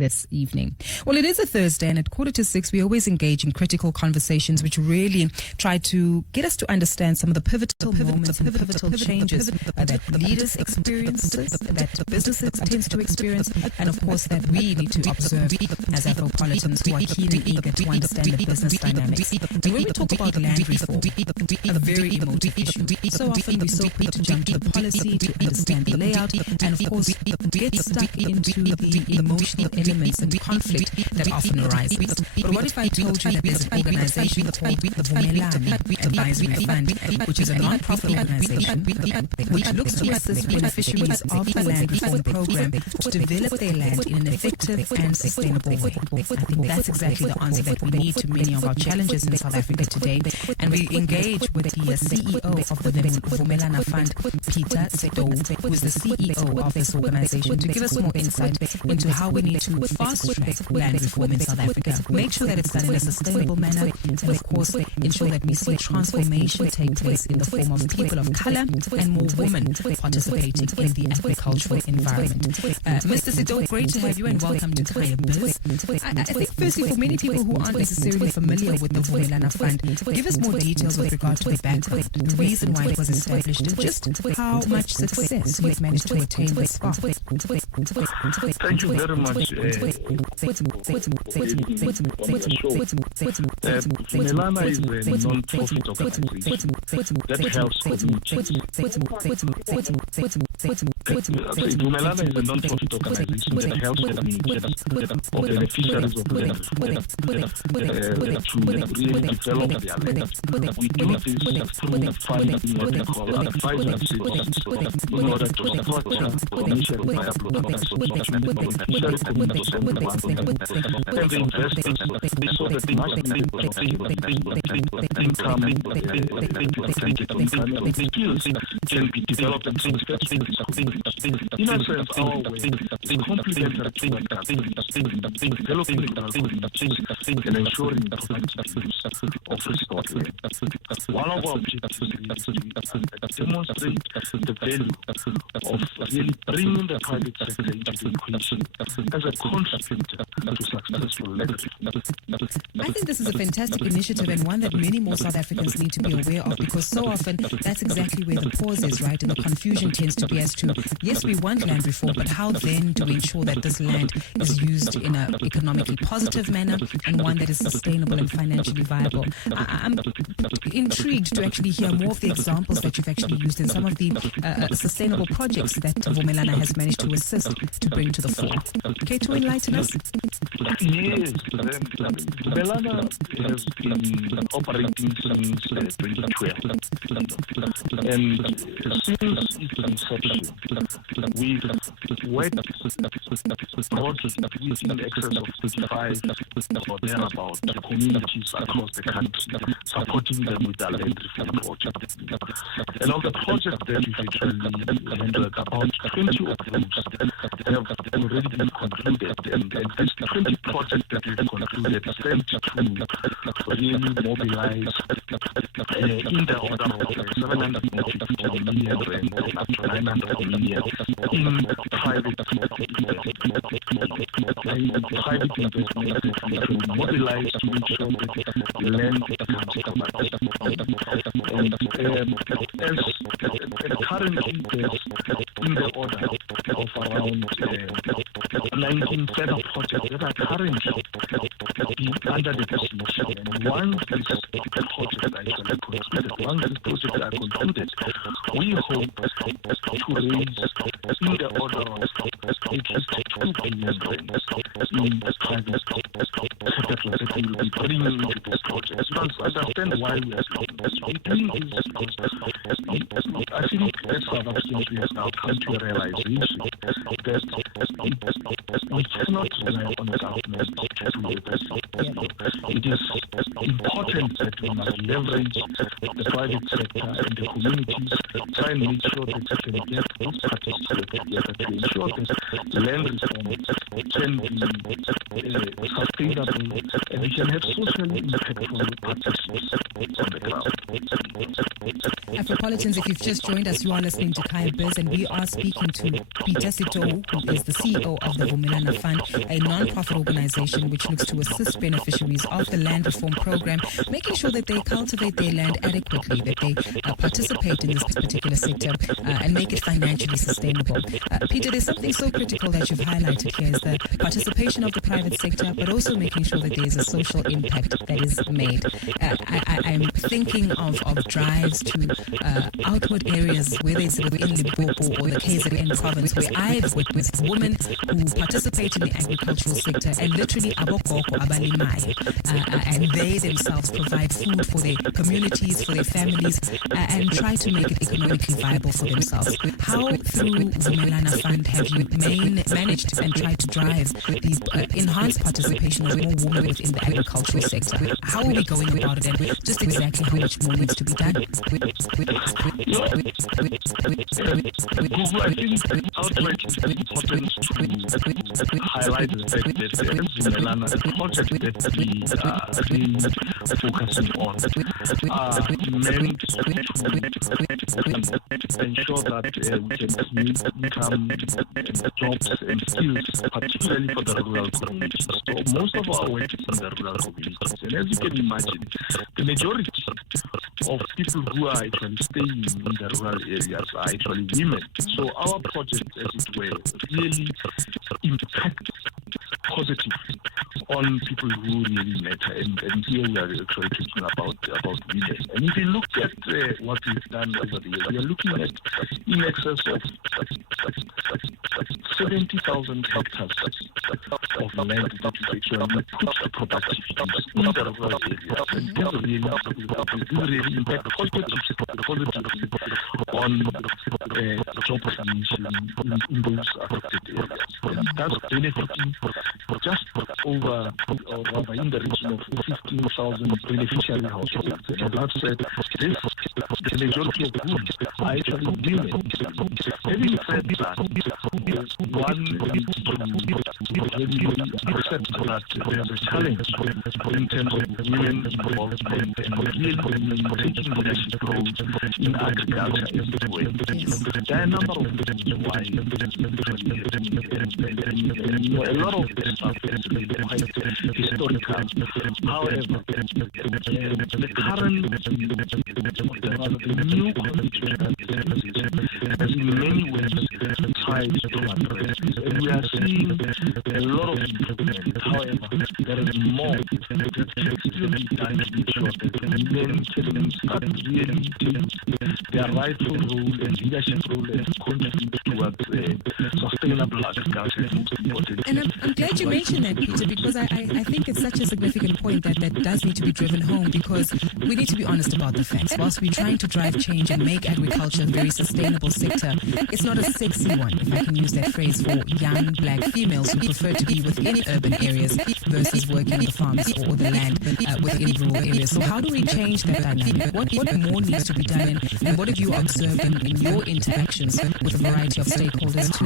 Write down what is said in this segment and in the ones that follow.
this evening. Well, it is a Thursday, and at 5:45, we always engage in critical conversations which really try to get us to understand some of the pivotal moments and pivotal changes that leaders experience, that businesses tend to experience, and of course that we need to observe as Afropolitans who are keen and eager to understand the business dynamics. And when we talk about land reform, a very emotive issue, so often we so quick to jump to the policy, to understand the layout, and of course get stuck into the emotional elements and conflict that often arises. But what if I told you that there's an organization called the Vumelana Advisory Fund, which is a non-profit organization which looks to assist beneficiaries of the land reform program to develop their land in an effective and sustainable way? I think that's exactly the answer that we need to many of our challenges in South Africa today. And we engage with the CEO of the Vumelana Fund, Setou, who is the CEO of this organization, to give us more insight into how we need to fast-track land reform in South Africa, make sure that it's done in a sustainable manner, and of course ensure that we see transformation take place in the form of people of color and more women participating in the agricultural environment. Mr. Setou, great to have you and welcome to Kaya Biz. I think firstly, for many people who aren't necessarily familiar with the Vumelana Fund, give us more details with regard to the background, the reason why it was established, and just how much success you've managed to attain thus far. Thank you very much. Vumelana is a non-profit organization that helps communities. Vumelana is a non-profit organization that helps communities or beneficiaries of land to really develop their land. We do this through funding what we call advisory in order to support commercial and the investors so that they must skills can be developed and things in a sense our way complementary developing and ensuring of responsibility. One of our objectives is to demonstrate the value of really bringing the private sector into the equation as a contributor to successful leadership. I think this is a fantastic initiative and one that many more South Africans need to be aware of, because so often that's exactly where the pause is, right? And the confusion tends to be as to, yes, we want land reform, but how then do we ensure that this land is used in an economically positive manner and one that is sustainable and financially viable? I'm intrigued to actually hear more of the examples that you've actually used in some of the sustainable projects that Vumelana has managed to assist to bring to the fore. Okay, to enlighten us? Yes, Vumelana has been operating since 2012, and since its inception, we've worked broadly in excess of 35 or thereabout communities across the country, supporting them with their land reform project. And of the project that we've actually handled, about 20 of them have already been concluded, and these 20 projects that we've concluded tend to really mobilize in the order of 750 million rand up to 900 million in private investment to mobilize to ensure that the land and currently there's in the order of around 19 federal projects that are currently under the discussion. And once these projects are concluded, we hope to raise in the order of at least 2 billion in private capital that we will be putting into this project. Because understand why we are doing this. I think as South Africans we have now come to a realization that we cannot rely on government to do this. It is important that we must leverage the private sector and the communities, try and make sure that we can get those parties together to ensure that the land reform can be sustainable and we can have socially impactful practices on the ground. Cosmopolitans, if you've just joined us, you are listening to Kai Biz, and we are speaking to Peter Setou, who is the CEO of the Vumelana Fund, a non-profit organization which looks to assist beneficiaries of the land reform program, making sure that they cultivate their land adequately, that they participate in this particular sector and make it financially sustainable. Peter, there's something so critical that you've highlighted here, is the participation of the private sector, but also making sure that there's a social impact that is made. I'm thinking of drives to outward areas, whether it's within Limpopo or the KZN province, where I've witnessed women who participate in the agricultural sector and literally abokoko abalimai, and they themselves provide food for their communities, for their families, and try to make it economically viable for themselves. How, through the Vumelana Fund, have you managed and tried to drive these enhanced participation of more women within the agricultural sector? How are we going about it, and just exactly how much more needs to be done? Google, I think outright it's important to highlight the fact that the Vumelana project that we are focusing on meant to ensure that we can create income, jobs and skills, particularly for the rural communities. So most of our work is in the rural communities. And as you can imagine, the majority of people who are actually staying in the rural areas are actually women. So our project, as it were, really impacts positively on people who really matter. And here we are actually talking about women. And if you look at what we've done over the years, we are looking at in excess of 70,000 hectares of land that is actually put to productive use in the rural areas. And this really impact positively on job creation in those affected areas. That's benefiting just over or rather in the region of 15,000 beneficiary households. And that's the majority of the women are actually women. Having said that, one needs to really accept that there's a challenge in terms of women involvement and really taking leadership roles in agriculture as it were. There are a number of reasons why a lot of this stuff is quite historical. However, the current new has in many ways tried to address this. And we are seeing a lot of improvement. However, there is more that can still be done to ensure that women can start really taking their rightful role and leadership role and contribute towards sustainable agriculture. And I'm glad you mentioned that, Peter, because I think it's such a significant point that does need to be driven home, because we need to be honest about the facts. Whilst we're trying to drive change and make agriculture a very sustainable sector, it's not a sexy one, if I can use that phrase, for young black females who prefer to be within urban areas versus working on the farms or the land within rural areas. So how do we change that dynamic? What more needs to be done, and what have you observed in your interactions with a variety of stakeholders to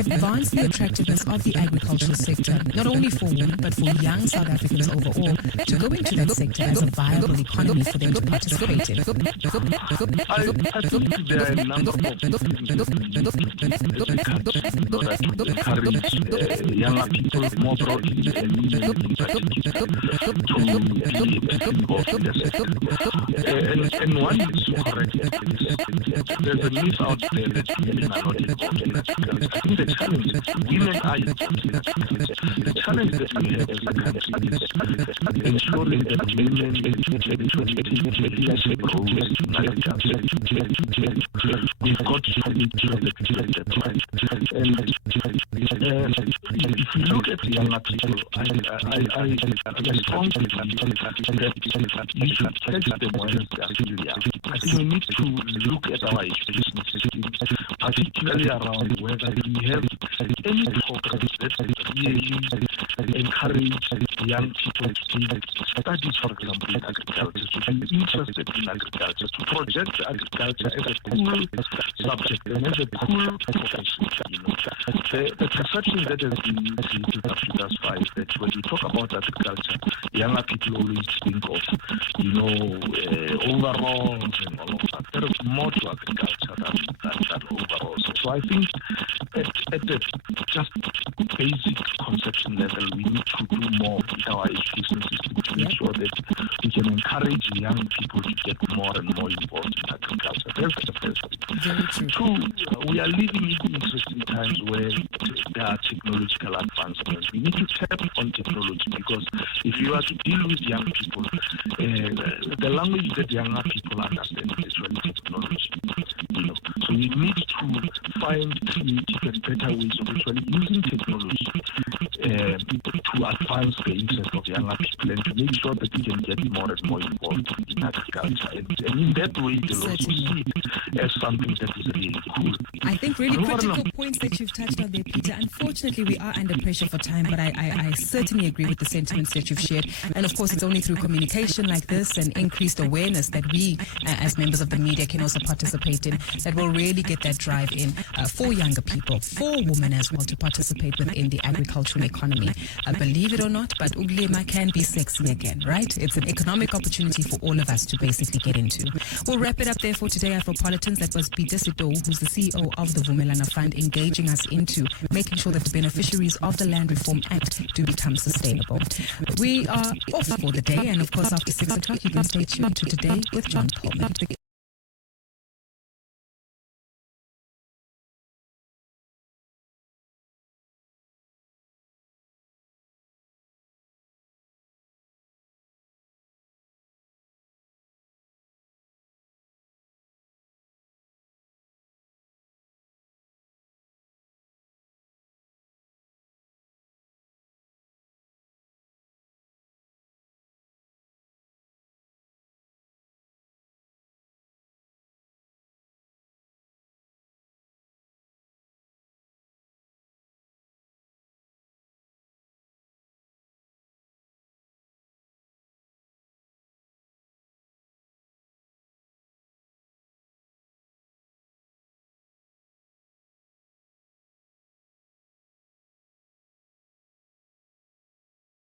advance the attractiveness of the agricultural sector, not only for women but for young South Africans overall, to go into that sector as a viable economy for them to participate in? I think there are a number of younger people more broadly and and one is correct. There's a myth out there that women are not involved in agriculture. I think the challenge is women are involved in agriculture. The challenge that we have as a country is ensuring that women leadership roles in agriculture. We've got to need to and if you look at the younger people, I strongly believe that you should test them while they are still young. I think we need to look at our education system, particularly around whether we have any programs that really encourage young people to study, for example, in agriculture, to be interested in agriculture, to project agriculture as a cool subject and as a cool profession. The perception that has been used thus far emphasize that when you talk about agriculture, younger people always think of, overalls and all of that. There is more to agriculture than overalls. So I think at the just basic conception level, we need to do more with our education system to make sure that we can encourage young people to get more and more involved in agriculture. That's the first thing. Two, we are living in interesting times where there are technological advancements. We need to tap on technology because if you are to deal with young people, the language that younger people understand is really technology. So we need to find better ways of actually using technology to advance the interest of younger people and to make sure that we can get more and more involved in agriculture. And in that way, they'll also see it as something that is really cool. I think really critical points that you've touched on there, Peter. Unfortunately, we are under pressure for time, but I certainly agree with the sentiments that you've shared. And of course, it's only through communication like this and increased awareness that we, as members of the media, can also participate in, that will really get that drive in for younger people, for women as well, to participate within the agricultural economy. Believe it or not, but ukulima can be sexy again, right? It's an economic opportunity for all of us to basically get into. We'll wrap it up there for today, Afropolitans. That was Peter Setou, who's the CEO of the Vumelana Fund, engaging us into making sure that the beneficiaries of the Land Reform Act do become sustainable. We are off for the day, and of course, after 6 o'clock, you can stay tuned to Today with John Coleman.